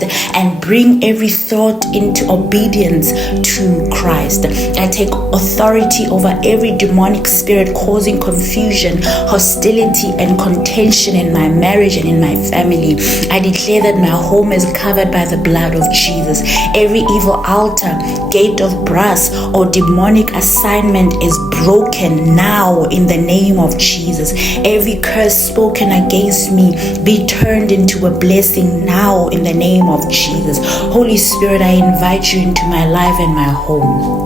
Christ and bring every thought into obedience to Christ. I take authority over every demonic spirit causing confusion, hostility, and contention in my marriage and in my family. I declare that my home is covered by the blood of Jesus. Every evil altar, gate of brass, or demonic assignment is broken now in the name of Jesus. Every curse spoken against me be turned into a blessing now in the name of Jesus. Holy Spirit, I invite you into my life and my home.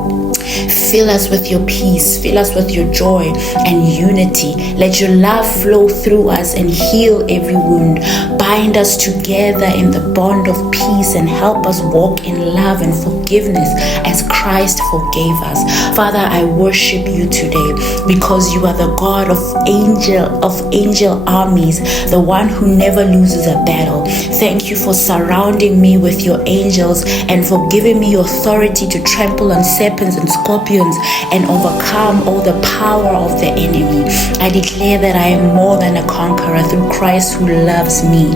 Fill us with your peace, fill us with your joy and unity. Let your love flow through us and heal every wound. Bind us together in the bond of peace and help us walk in love and forgiveness as Christ forgave us. Father, I worship you today because you are the God of angel armies, the one who never loses a battle. Thank you for surrounding me with your angels and for giving me authority to trample on serpents and scorpions and overcome all the power of the enemy. I declare that I am more than a conqueror through Christ who loves me.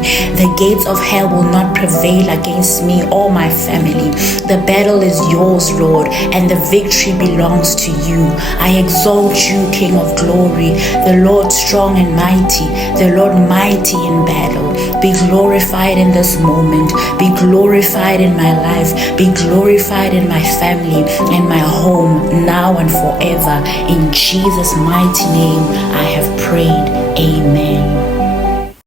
The gates of hell will not prevail against me or my family. The battle is yours, Lord, and the victory belongs to you. I exalt you, King of glory, the Lord strong and mighty, the Lord mighty in battle. Be glorified in this moment. Be glorified in my life. Be glorified in my family and my home now and forever. In Jesus' mighty name I have prayed. Amen.